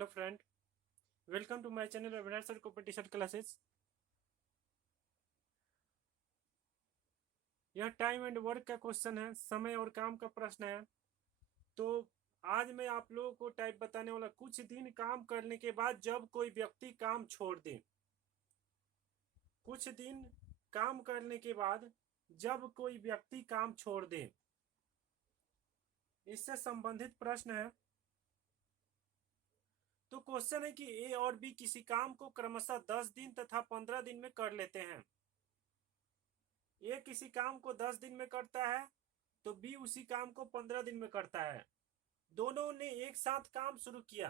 Hello friend, welcome to my channel Avinash sir competition classes. यह time and work का question है, समय और काम का प्रश्न है। तो आज मैं आप लोगों को टाइप बताने वाला, कुछ दिन काम करने के बाद जब कोई व्यक्ति काम छोड़ दे। कुछ दिन काम करने के बाद जब कोई व्यक्ति काम छोड़ दे, इससे संबंधित प्रश्न है। तो क्वेश्चन है कि ए और बी किसी काम को क्रमशः 10 दिन तथा 15 दिन में कर लेते हैं। ए किसी काम को 10 दिन में करता है तो बी उसी काम को 15 दिन में करता है। दोनों ने एक साथ काम शुरू किया,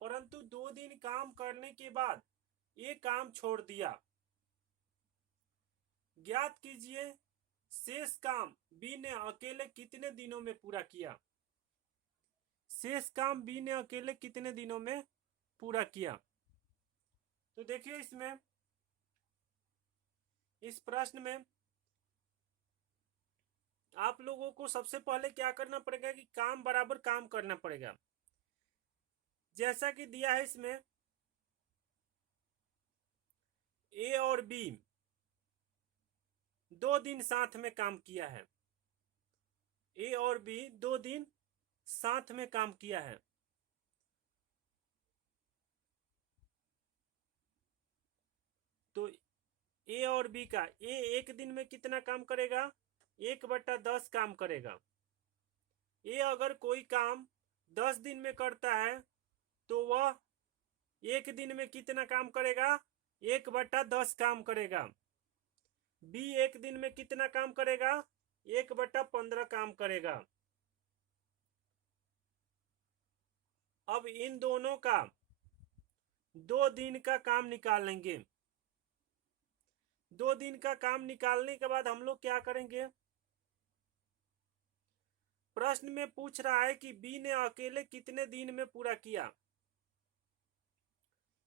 परंतु 2 दिन काम करने के बाद ये काम छोड़ दिया। ज्ञात कीजिए शेष काम बी ने अकेले कितने दिनों में पूरा किया। शेष काम बी ने अकेले कितने दिनों में पूरा किया। तो देखिए इसमें, इस प्रश्न में आप लोगों को सबसे पहले क्या करना पड़ेगा कि काम बराबर काम करना पड़ेगा। जैसा कि दिया है इसमें, ए और बी 2 दिन साथ में काम किया है। ए और बी 2 दिन साथ में काम किया है। तो ए और बी का, ए एक दिन में कितना काम करेगा? 1/10 काम करेगा। ए अगर कोई काम 10 दिन में करता है तो वह एक दिन में कितना काम करेगा? 1/10 काम करेगा। बी एक दिन में कितना काम करेगा? 1/15 काम करेगा। अब इन दोनों का 2 दिन का काम निकाल लेंगे। 2 दिन का काम निकालने के बाद हम लोग क्या करेंगे? प्रश्न में पूछ रहा है कि बी ने अकेले कितने दिन में पूरा किया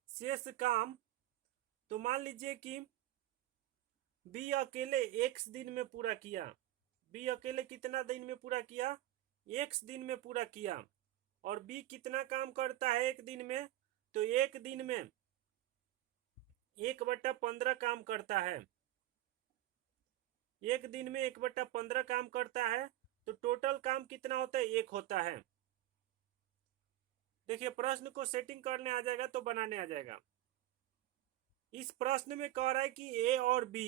शेष काम। तो मान लीजिए कि बी अकेले x दिन में पूरा किया। बी अकेले कितना दिन में पूरा किया? x दिन में पूरा किया। और बी कितना काम करता है एक दिन में? तो एक दिन में 1/15 काम करता है। एक दिन में 1/15 काम करता है तो टोटल काम कितना होता है? 1 होता है। देखिए प्रश्न को सेटिंग करने आ जाएगा तो बनाने आ जाएगा। इस प्रश्न में कह रहा है कि ए और बी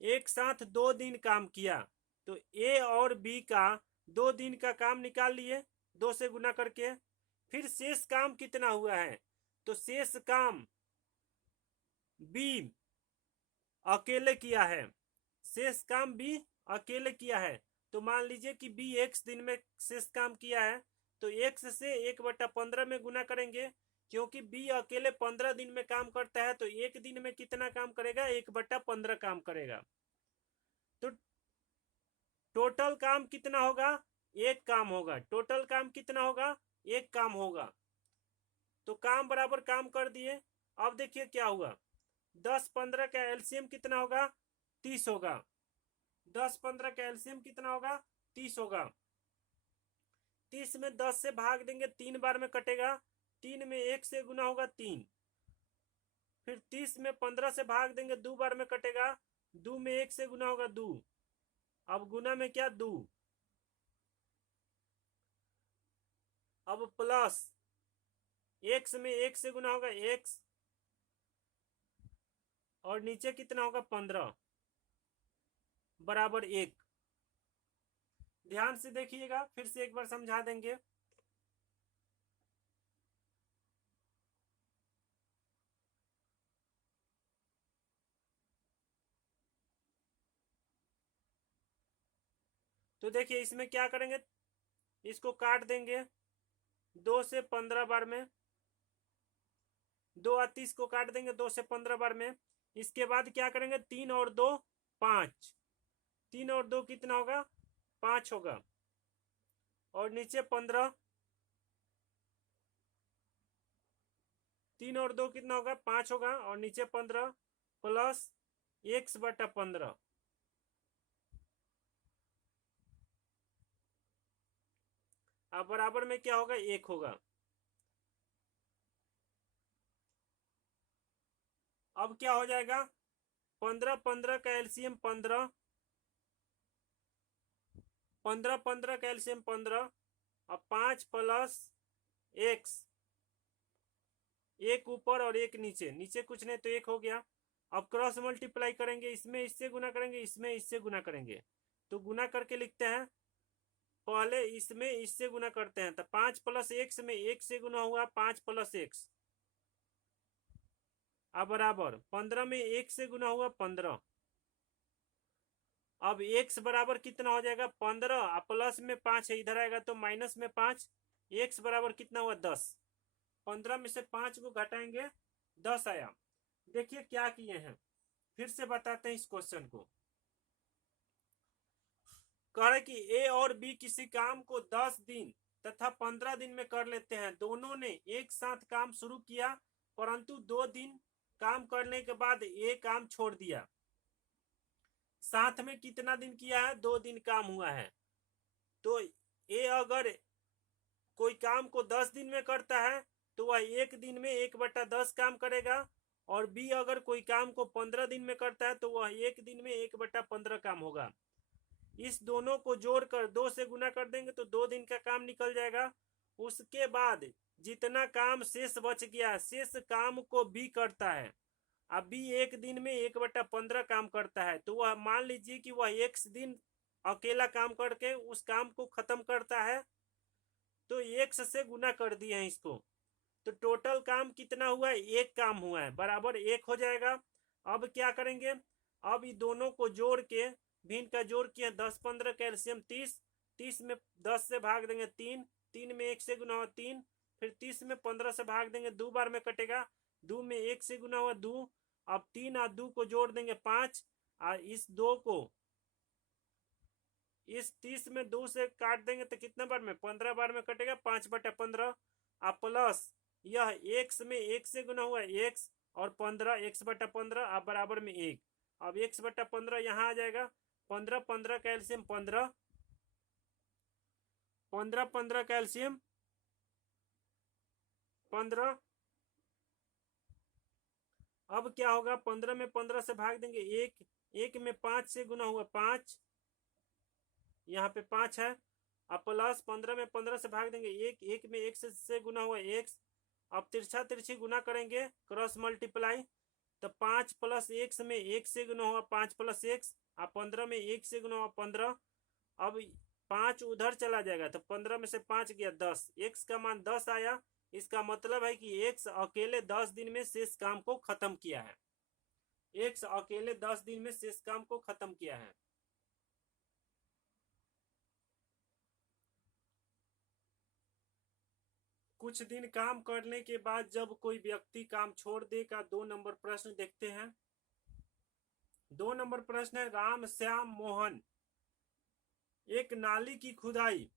एक साथ 2 दिन काम किया। तो ए और बी का 2 दिन का काम निकाल लिए 2 से गुना करके। फिर शेष काम कितना हुआ है? तो शेष काम बी अकेले किया है। शेष काम बी अकेले किया है। तो मान लीजिए कि बी x दिन में शेष काम किया है तो x से 1/15 में गुना करेंगे, क्योंकि बी अकेले 15 दिन में काम करता है तो एक दिन में कितना काम करेगा? 1/15 काम करेगा। तो टोटल काम कितना होगा? 1 काम होगा। टोटल काम कितना होगा? 1 काम होगा। तो काम बराबर काम कर दिए। अब देखिए क्या हुआ, 10-15 का एलसीएम कितना होगा? 30 होगा। 10-15 का एलसीएम कितना होगा? 30 होगा। 30 में 10 से भाग देंगे, 3 बार में कटेगा। 3 में 1 से गुना होगा 3। फिर 30 में 15 से भाग देंगे, 2 बार में कटेगा। 2 में 1 से गुना होगा 2। अब गुना में क्या? 2। अब प्लस x में 1 से गुना होगा x, और नीचे कितना होगा? 15 बराबर 1। ध्यान से देखिएगा, फिर से एक बार समझा देंगे। तो देखिए इसमें क्या करेंगे, इसको काट देंगे 2 से 15 बार में। 2 और 30 को काट देंगे 2 से 15 बार में। इसके बाद क्या करेंगे? 3 और 2 5। 3 और 2 कितना होगा? 5 होगा। और नीचे 15। 3 और 2 कितना होगा? 5 होगा। और नीचे 15 प्लस x/15। अब बराबर में क्या होगा? 1 होगा। अब क्या हो जाएगा, 15 15 का एलसीएम 15, 15 15 का एलसीएम 15, अब 5 प्लस एक्स, एक ऊपर और एक नीचे, नीचे कुछ नहीं तो एक हो गया। अब क्रॉस मल्टीप्लाई करेंगे, इसमें इससे गुना करेंगे, इसमें इससे गुना करेंगे, तो गुना करके लिखते हैं, पहले इसमें इससे गुना करते हैं, तो 5 प्लस एक्स में एक से गुना हुआ 5 प्लस एक्स, अब बराबर 15 में एक से गुना हुआ 15। अब x बराबर कितना हो जाएगा 15, प्लस में 5 है इधर आएगा तो माइनस में 5, x बराबर कितना हुआ 10। 15 में से 5 को घटाएंगे 10 आया। देखिए क्या किए हैं, फिर से बताते हैं इस क्वेश्चन को। कह रहे कि a और b किसी काम को 10 दिन तथा 15 दिन में कर लेते हैं। दोनों ने एक साथ काम शुरू किया, परंतु 2 दिन काम करने के बाद a काम छोड़ दिया। साथ में कितना दिन किया है, 2 दिन काम हुआ है। तो a अगर कोई काम को 10 दिन में करता है तो वह एक दिन में 1/10 काम करेगा, और b अगर कोई काम को 15 दिन में करता है तो वह एक दिन में 1/15 काम होगा। इस दोनों को जोड़कर 2 से गुना कर देंगे तो 2 दिन का काम निकल जाएगा। उसके बाद जितना काम शेष बच गया, शेष काम को b करता है। अब b एक दिन में 1/15 काम करता है, तो वह मान लीजिए कि वह एक दिन अकेला काम करके उस काम को खत्म करता है, तो x से गुना कर दिए हैं इसको, तो टोटल काम कितना हुआ है, एक काम हुआ है, बराबर 1 हो जाएगा। अब क्या करेंगे, अब ये दोनों को जोड़ के, भिन्न का जोड़ किया, 10 15 का एलसीएम 30, 30 में 10 से भाग देंगे 3, 3 में 1 से गुना हुआ 3, फिर 30 में 15 से भाग देंगे, 2 बार में कटेगा, 2 में 1 से गुना हुआ 2, अब 3 और 2 को जोड़ देंगे 5, और इस 2 को इस 30 में 2 से काट देंगे तो कितना बार में, 15 बार में कटेगा, 5/15, अब प्लस यह x में 1 से गुना हुआ x और 15, x/15 अब बराबर में 1। अब x/15 यहाँ आ जाएगा, 15 15 का एलसीएम 15, 15 15 का एलसीएम 15। अब क्या होगा, 15 में 15 से भाग देंगे 1, 1 में 5 से गुना हुआ 5, यहाँ पे 5 है, अब प्लस 15 में 15 से भाग देंगे 1, 1 में 1 से गुना हुआ x। अब तिरछा तिरछी गुना करेंगे, क्रॉस मल्टीप्लाई, तो 5 प्लस x में 1 से गुना हुआ 5 प्लस x, अब 15 में 1 से गुना हुआ 15। अब 5 उधर चला जाएगा तो 15 में से 5 गया 10, x का मान 10 आया। इसका मतलब है कि x अकेले 10 दिन में शेष काम को खत्म किया है, x अकेले 10 दिन में शेष काम को खत्म किया है। कुछ दिन काम करने के बाद जब कोई व्यक्ति काम छोड़ दे का 2 नंबर प्रश्न देखते हैं। 2 नंबर प्रश्न है, राम श्याम मोहन एक नाली की खुदाई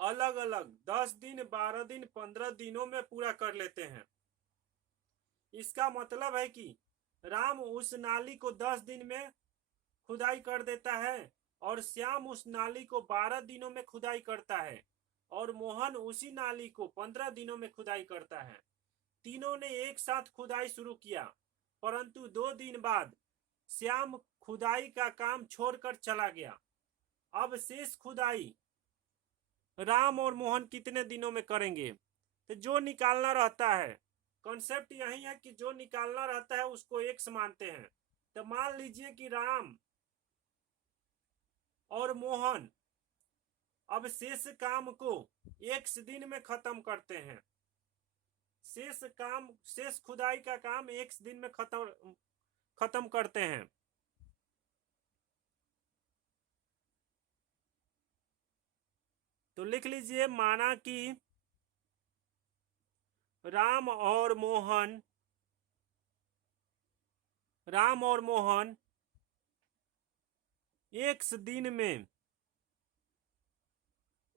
अलग अलग 10 दिन 12 दिन 15 दिनों में पूरा कर लेते हैं। इसका मतलब है कि राम उस नाली को 10 दिन में खुदाई कर देता है और श्याम उस नाली को 12 दिनों में खुदाई करता है और मोहन उसी नाली को 15 दिनों में खुदाई करता है। तीनों ने एक साथ खुदाई शुरू किया, परंतु 2 दिन बाद श्याम खुदाई का काम छोड़कर चला गया। अब शेष खुदाई राम और मोहन कितने दिनों में करेंगे, तो जो निकालना रहता है, कॉन्सेप्ट यही है कि जो निकालना रहता है उसको x मानते हैं। तो मान लीजिए कि राम और मोहन अब शेष काम को x दिन में खत्म करते हैं। शेष खुदाई का काम x दिन में खत्म करते हैं। तो लिख लीजिए, माना कि राम और मोहन x दिन में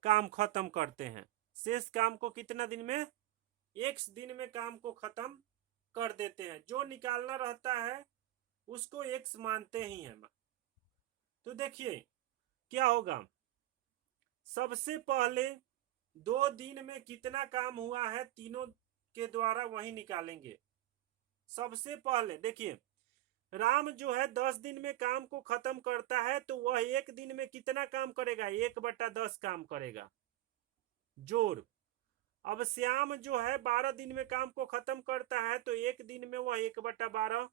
काम खत्म करते हैं। शेष काम को कितना दिन में, x दिन में काम को खत्म कर देते हैं। जो निकालना रहता है उसको x मानते ही हैं। तो देखिए क्या होगा, सबसे पहले 2 दिन में कितना काम हुआ है तीनों के द्वारा वही निकालेंगे। सबसे पहले देखिए, राम जो है 10 दिन में काम को खत्म करता है, तो वह एक दिन में कितना काम करेगा? 1/10 काम करेगा, जोर। अब श्याम जो है 12 दिन में काम को खत्म करता है, तो एक दिन में वह 1/12,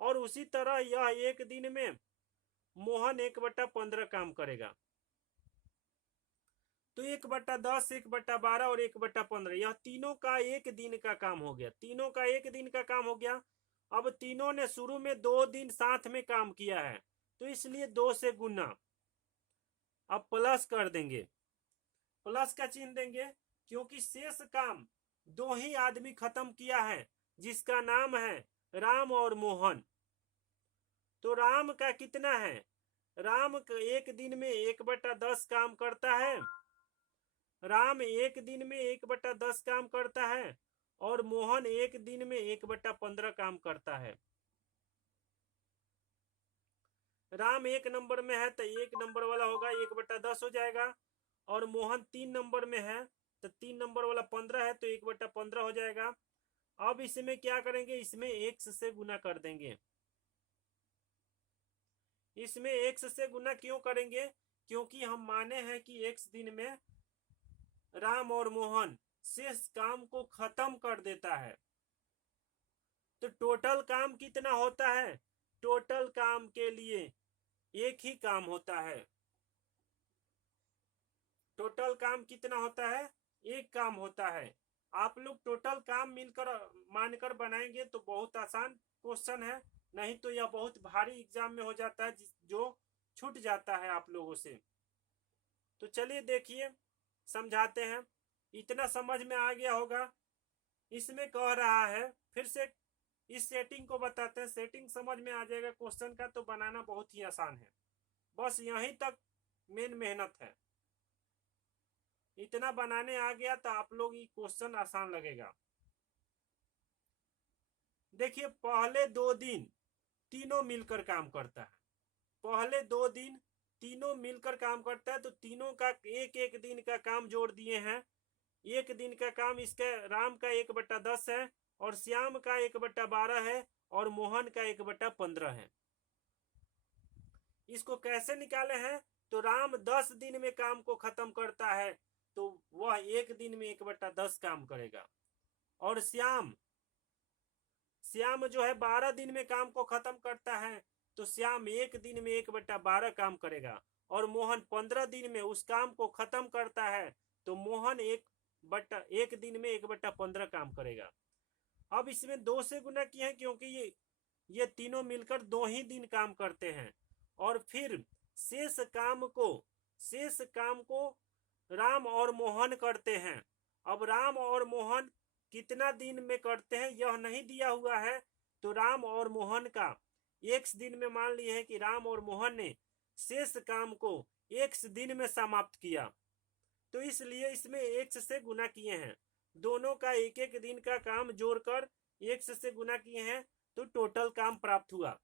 और उसी तरह यह एक दिन में मोहन 1/15 काम करेगा। तो 1/10, 1/12 और 1/15, यह तीनों का एक दिन का काम हो गया। तीनों का एक दिन का काम हो गया। अब तीनों ने शुरू में 2 दिन साथ में काम किया है, तो इसलिए 2 से गुना। अब प्लस कर देंगे, प्लस का चिन्ह देंगे, क्योंकि शेष काम 2 ही आदमी खत्म किया है, जिसका नाम है राम और मोहन। तो राम का कितना है? राम एक दिन में 1/10 काम करता है। राम एक दिन में 1/10 काम करता है, और मोहन एक दिन में 1/15 काम करता है। राम 1 नंबर में है तो 1 नंबर वाला होगा 1/10 हो जाएगा, और मोहन 3 नंबर में है तो 3 नंबर वाला 15 है, तो 1/15 हो जाएगा। अब इसमें क्या करेंगे? इसमें x से गुना कर देंगे। इसमें x से गुना क्यों करेंगे? क्योंकि हम माने हैं कि x दिन में राम और मोहन शेष काम को खत्म कर देता है। तो टोटल काम कितना होता है? टोटल काम के लिए एक ही काम होता है। टोटल काम कितना होता है? एक काम होता है। आप लोग टोटल काम मिलकर मानकर बनाएंगे तो बहुत आसान क्वेश्चन है, नहीं तो यह बहुत भारी एग्जाम में हो जाता है, जो छूट जाता है आप लोगों से। तो चलिए देखिए, समझाते हैं। इतना समझ में आ गया होगा। इसमें कह रहा है, फिर से इस सेटिंग को बताते हैं। सेटिंग समझ में आ जाएगा क्वेश्चन का, तो बनाना बहुत ही आसान है। बस यहीं तक मेन मेहनत है। इतना बनाने आ गया तो आप लोग ये क्वेश्चन आसान लगेगा। देखिए, पहले 2 दिन तीनों मिलकर काम करता है। पहले 2 दिन तीनों मिलकर काम करता है, तो तीनों का एक एक दिन का काम जोड़ दिए हैं। एक दिन का काम इसका राम का 1/10 है, और श्याम का 1/12 है, और मोहन का 1/15 है। इसको कैसे निकाले हैं? तो राम 10 दिन में काम को खत्म करता है, तो वह एक दिन में 1/10 काम करेगा। और श्याम जो है 12 दिन में काम को खत्म करता है, तो श्याम एक दिन में 1/12 काम करेगा। और मोहन 15 दिन में उस काम को खत्म करता है, तो मोहन एक दिन में 1/15 काम करेगा। अब इसमें 2 से गुना किए हैं, क्योंकि ये तीनों मिलकर 2 ही दिन काम करते हैं। और फिर शेष काम को राम और मोहन करते हैं। अब राम और मोहन कितना दिन में करते हैं यह नहीं दिया हुआ है, तो राम और मोहन का x दिन में मान लिए हैं कि राम और मोहन ने शेष काम को x दिन में समाप्त किया, तो इसलिए इसमें x से गुना किए हैं। दोनों का एक एक दिन का काम जोड़कर x से गुना किए हैं, तो टोटल काम प्राप्त हुआ।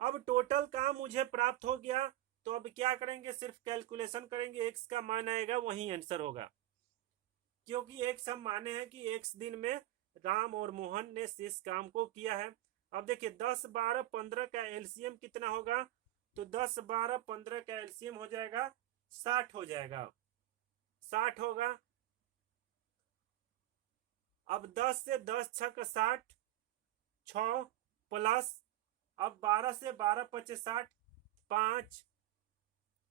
अब टोटल काम मुझे प्राप्त हो गया, तो अब क्या करेंगे? सिर्फ कैलकुलेशन करेंगे, x का मान आएगा वही आंसर होगा, क्योंकि x हम माने हैं कि x दिन में राम और मोहन ने शेष काम को किया है। अब देखिए 10, 12, 15 का एलसीएम कितना होगा? तो 10, 12, 15 का एलसीएम हो जाएगा 60 हो जाएगा, 60 होगा। अब 10 से 10 छक 60, 6 प्लस, अब 12 से 12 पचे 60, 5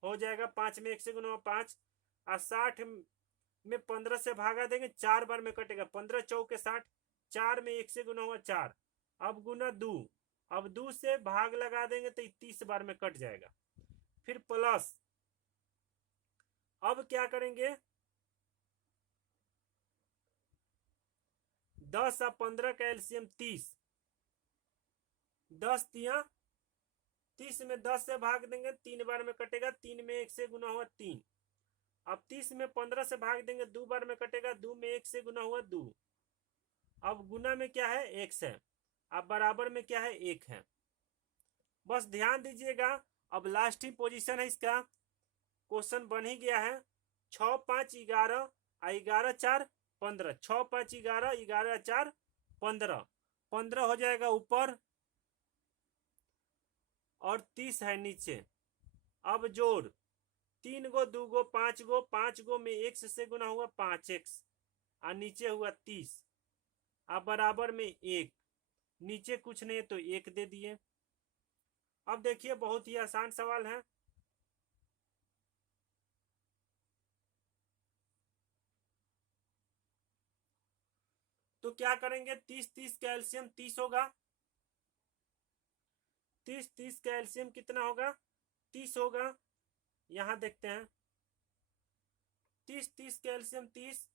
हो जाएगा। 5 में 1 से गुना 5, और 60 में 15 से भागा देंगे, 4 बार में कटेगा। 15 चौके 60, 4 में 1 से गुना हुआ 4, अब गुना 2, अब 2 से भाग लगा देंगे तो 30 बार में कट जाएगा। फिर प्लस, अब क्या करेंगे? 10 और 15 का एलसीएम 30, 10 तिया 30 में 10 से भाग देंगे, 3 बार में कटेगा। 3 में 1 से गुना हुआ 3, अब 30 में 15 से भाग देंगे, 2 बार में कटेगा। 2 में 1 से गुना हुआ 2, अब गुना में क्या है? x है, अब बराबर में क्या है? 1 है। बस ध्यान दीजिएगा, अब लास्ट ही पोजीशन है इसका। क्वेश्चन बन ही गया है। 6, 5, 11, 11, 4, 15, 6, 5, 11, 11, 4, 15। 15 हो जाएगा ऊपर और 30 है नीचे। अब जोड़ 3 गो 2 गो 5 गो, 5 गो में x से गुना हुआ 5x और नीचे हुआ 30। अब बराबर में 1, नीचे कुछ नहीं तो 1 दे दिए। अब देखिए बहुत ही आसान सवाल है। तो क्या करेंगे, 30 30 का एलसीएम 30 होगा। 30 30 का एलसीएम कितना होगा, 30 होगा। यहां देखते हैं 30 30 का एलसीएम 30।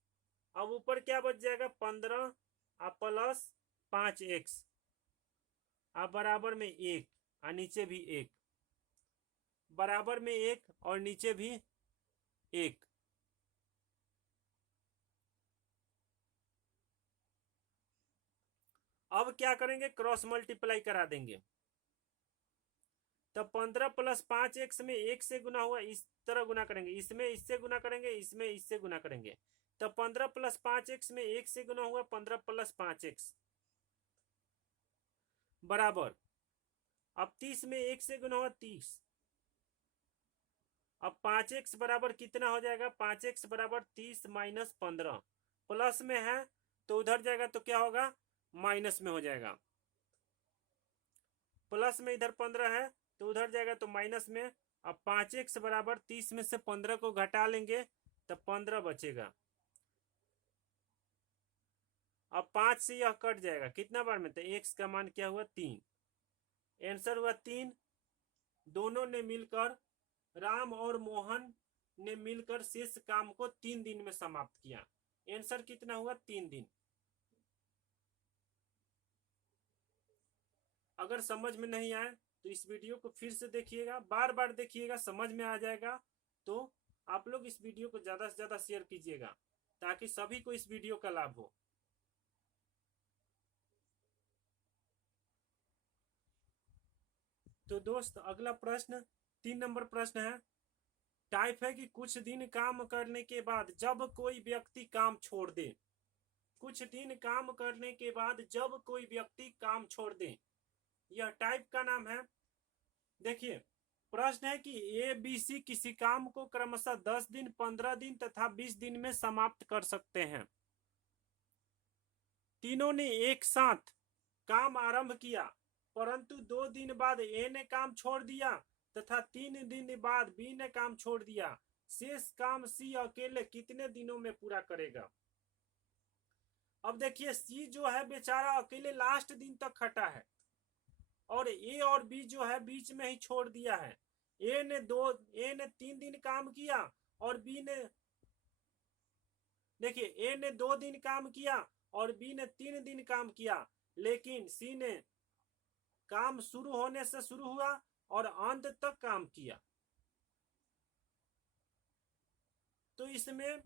अब ऊपर क्या बच जाएगा 15 और प्लस 5x अब बराबर में 1 और नीचे भी 1, बराबर में 1 और नीचे भी 1। अब क्या करेंगे, क्रॉस मल्टीप्लाई करा देंगे। तब 15 प्लस 5x में 1 से गुना हुआ, इस तरह गुना करेंगे, इसमें इससे गुना करेंगे, इसमें इससे गुना करेंगे। तब 15 प्लस 5x में 1 से गुना हुआ 15 प्लस 5x बराबर, अब 30 में 1 से गुना हुआ 30। अब 5x बराबर कितना हो जाएगा, 5x बराबर 30 माइनस 15, प्लस में है तो उधर जाएगा तो क्या होगा, माइनस में हो जाएगा। प्लस में इधर 15 है तो उधर जाएगा तो माइनस में। अब 5x बराबर 30 में से 15 को घटा लेंगे तब 15 बचेगा। अब 5 से यह कट जाएगा, कितना बार में, तो x का मान क्या हुआ 3। आंसर हुआ 3। दोनों ने मिलकर, राम और मोहन ने मिलकर शेष काम को 3 दिन में समाप्त किया। आंसर कितना हुआ, 3 दिन। अगर समझ में नहीं आए तो इस वीडियो को फिर से देखिएगा, बार बार देखिएगा, समझ में आ जाएगा। तो आप लोग इस वीडियो को ज्यादा से ज्यादा शेयर कीजिएगा ताकि सभी को इस वीडियो का लाभ हो। तो दोस्त अगला प्रश्न 3 नंबर प्रश्न है। टाइप है कि कुछ दिन काम करने के बाद जब कोई व्यक्ति काम छोड़ दे, कुछ दिन काम करने के बाद जब कोई व्यक्ति काम छोड़ दे, यह टाइप का नाम है। देखिए प्रश्न है कि ए बी सी किसी काम को क्रमशः 10 दिन 15 दिन तथा 20 दिन में समाप्त कर सकते हैं। तीनों ने एक साथ काम आरंभ किया परंतु 2 दिन बाद ए ने काम छोड़ दिया तथा 3 दिन बाद बी ने काम छोड़ दिया। शेष काम सी अकेले कितने दिनों में पूरा करेगा। अब देखिए सी जो है बेचारा अकेले लास्ट दिन तक खटा है और ए और बी जो है बीच में ही छोड़ दिया है। ए ने 3 दिन काम किया और बी ने, देखिए ए ने 2 दिन काम किया और बी ने 3 दिन काम किया, लेकिन सी ने काम शुरू होने से शुरू हुआ और अंत तक काम किया। तो इसमें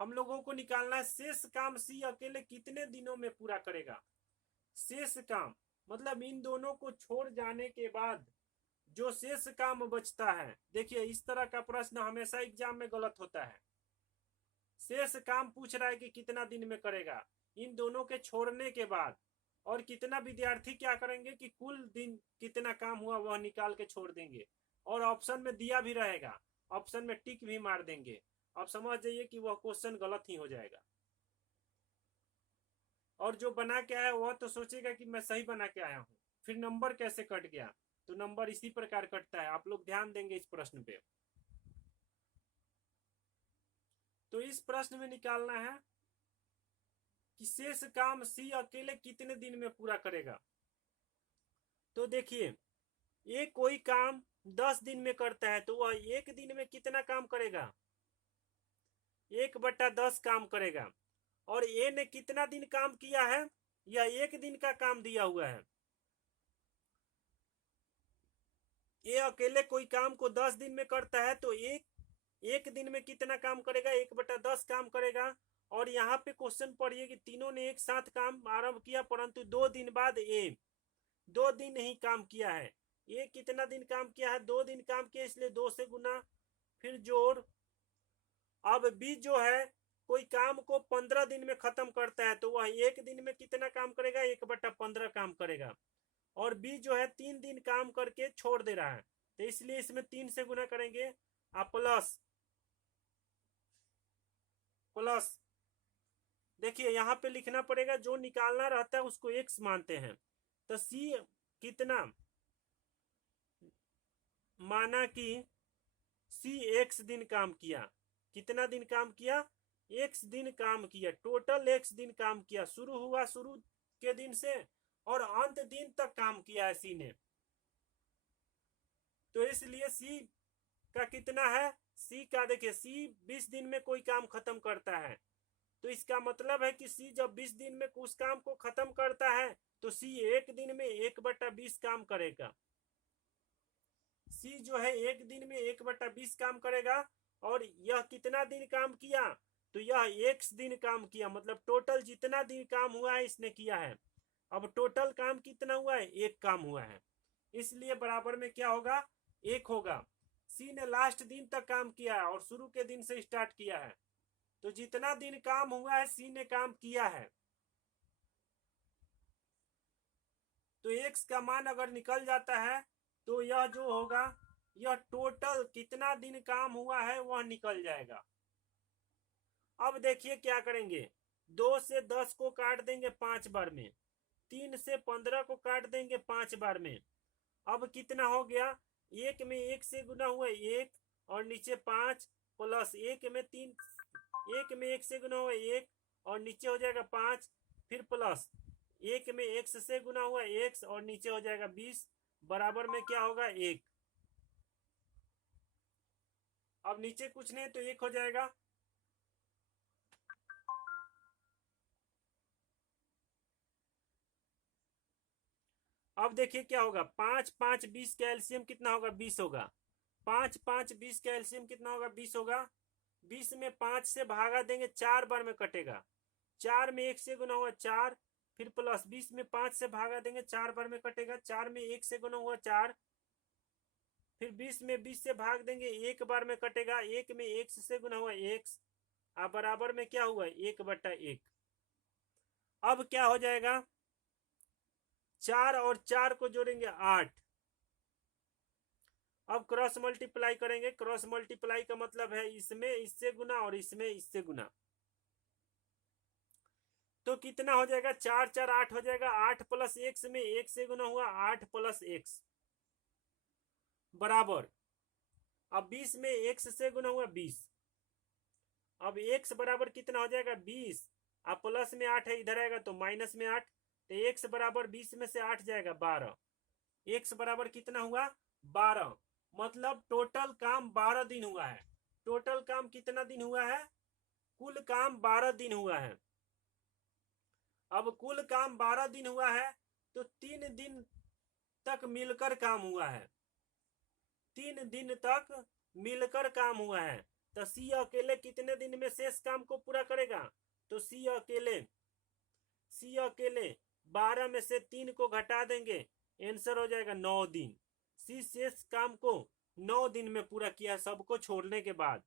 हम लोगों को निकालना है शेष काम सी अकेले कितने दिनों में पूरा करेगा। शेष काम मतलब इन दोनों को छोड़ जाने के बाद जो शेष काम बचता है। देखिए इस तरह का प्रश्न हमेशा एग्जाम में गलत होता है। शेष काम पूछ रहा है कि कितना दिन में करेगा इन दोनों के छोड़ने के बाद, और कितना विद्यार्थी क्या करेंगे कि कुल दिन कितना काम हुआ वह निकाल के छोड़ देंगे और ऑप्शन में दिया भी रहेगा, ऑप्शन में टिक भी मार देंगे। अब समझ जाइए कि वह क्वेश्चन गलत ही हो जाएगा और जो बना के आया वह तो सोचेगा कि मैं सही बना के आया हूं, फिर नंबर कैसे कट गया। तो नंबर इसी प्रकार कटता है, आप लोग ध्यान देंगे इस प्रश्न पे। तो इस प्रश्न में निकालना है कि शेष काम सी अकेले कितने दिन में पूरा करेगा। तो देखिए ये कोई काम 10 दिन में करता है तो वह 1 दिन में कितना काम करेगा, 1/10 काम करेगा। और ए ने कितना दिन काम किया है, यह 1 दिन का काम दिया हुआ है। ये अकेले कोई काम को 10 दिन में करता है तो एक दिन में कितना काम करेगा, 1/10 काम करेगा। और यहाँ पे क्वेश्चन पढ़िए कि तीनों ने एक साथ काम आरंभ किया परंतु 2 दिन बाद ए 2 दिन ही काम किया है। ये कितना दिन काम किया है, 2 दिन काम किया, इसलिए 2 से गुना फिर जोड़। अब बी जो है कोई काम को 15 दिन में खत्म करता है तो वह एक दिन में कितना काम करेगा, 1/15 काम करेगा। और बी जो है 3 दिन काम करके छोड़ दे रहा है, तो इसलिए इसमें 3 से गुना करेंगे। प्लस प्लस देखिए यहाँ पे लिखना पड़ेगा, जो निकालना रहता है उसको x मानते हैं। तो सी कितना, माना कि सी x दिन काम किया। कितना दिन काम किया, x दिन काम किया, टोटल x दिन काम किया। शुरू हुआ शुरू के दिन से और अंत दिन तक काम किया है सी ने। तो इसलिए सी का कितना है, सी का देखिए सी 20 दिन में कोई काम खत्म करता है, तो इसका मतलब है कि सी जब 20 दिन में उस काम को खत्म करता है तो सी एक दिन में 1/20 काम करेगा। सी जो है एक दिन में 1/20 काम करेगा। और यह कितना दिन काम किया, तो यह x दिन काम किया, मतलब टोटल जितना दिन काम हुआ है इसने किया है। अब टोटल काम कितना हुआ है, 1 काम हुआ है, इसलिए बराबर में क्या होगा, 1 होगा। सी ने लास्ट दिन तक काम किया है और शुरू के दिन से स्टार्ट किया है, तो जितना दिन काम हुआ है सी ने काम किया है। तो x का मान अगर निकल जाता है तो यह जो होगा, यह टोटल कितना दिन काम हुआ है वह निकल जाएगा। अब देखिए क्या करेंगे, 2 से 10 को काट देंगे 5 बार में, 3 से 15 को काट देंगे 5 बार में। अब कितना हो गया, 1 में 1 से गुना हुआ 1 और नीचे 5 प्लस 1 में 3, 1 में 1 से गुना हुआ 1 और नीचे हो जाएगा 5, फिर प्लस 1 में x से गुना हुआ x और नीचे हो जाएगा 20, बराबर में क्या होगा, 1। अब नीचे कुछ नहीं तो 1 हो जाएगा। अब देखिए क्या होगा, 5 5 20 का एलसीएम कितना होगा, 20 होगा। 5 5 20 का एलसीएम कितना होगा, 20 होगा। 20 में 5 से भागा देंगे, 4 बार में कटेगा। 4 में 1 से गुना हुआ 4, फिर प्लस 20 में 5 से भागा देंगे, 4 बार में कटेगा। 4 में 1 से गुना हुआ 4, फिर 20 में 20 से भाग देंगे, 1 बार में कटेगा। 1 में 1 से गुना हुआ 1, अब बराबर में क्या हुआ, 1/1। अब क्या हो जाएगा, 4 और 4 को जोड़ेंगे 8। अब क्रॉस मल्टीप्लाई करेंगे, क्रॉस मल्टीप्लाई का मतलब है इसमें इससे गुना और इसमें इससे गुना, तो कितना हो जाएगा, 4 4 8 हो जाएगा। 8 प्लस x में 1 से गुना हुआ 8 प्लस x बराबर, अब 20 में x से गुना हुआ 20। अब x बराबर कितना हो जाएगा, 20, अब प्लस में 8 है इधर आएगा तो माइनस में 8, तो x बराबर 20 में से 8 जाएगा 12। x बराबर कितना हुआ, 12। मतलब टोटल काम 12 दिन हुआ है। टोटल काम कितना दिन हुआ है, कुल काम 12 दिन हुआ है। अब कुल काम 12 दिन हुआ है तो 3 दिन तक मिलकर काम हुआ है। 3 दिन तक मिलकर काम हुआ है, तो सी अकेले कितने दिन में शेष काम को पूरा करेगा, तो सी अकेले 12 में से 3 को घटा देंगे, आंसर हो जाएगा 9 दिन। सी शेष काम को 9 दिन में पूरा किया है, सबको छोड़ने के बाद।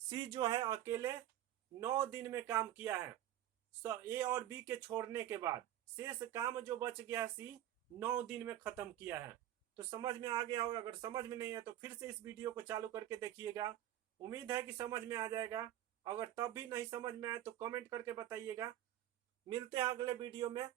सी जो है अकेले 9 दिन में काम किया है, ए और बी के छोड़ने के बाद। शेष काम जो बच गया सी 9 दिन में खत्म किया है। तो समझ में आ गया होगा। अगर समझ में नहीं है तो फिर से इस वीडियो को चालू करके देखिएगा, उम्मीद है कि समझ में आ जाएगा। अगर तब भी नहीं समझ में आए तो कमेंट करके बताइएगा। मिलते हैं अगले वीडियो में।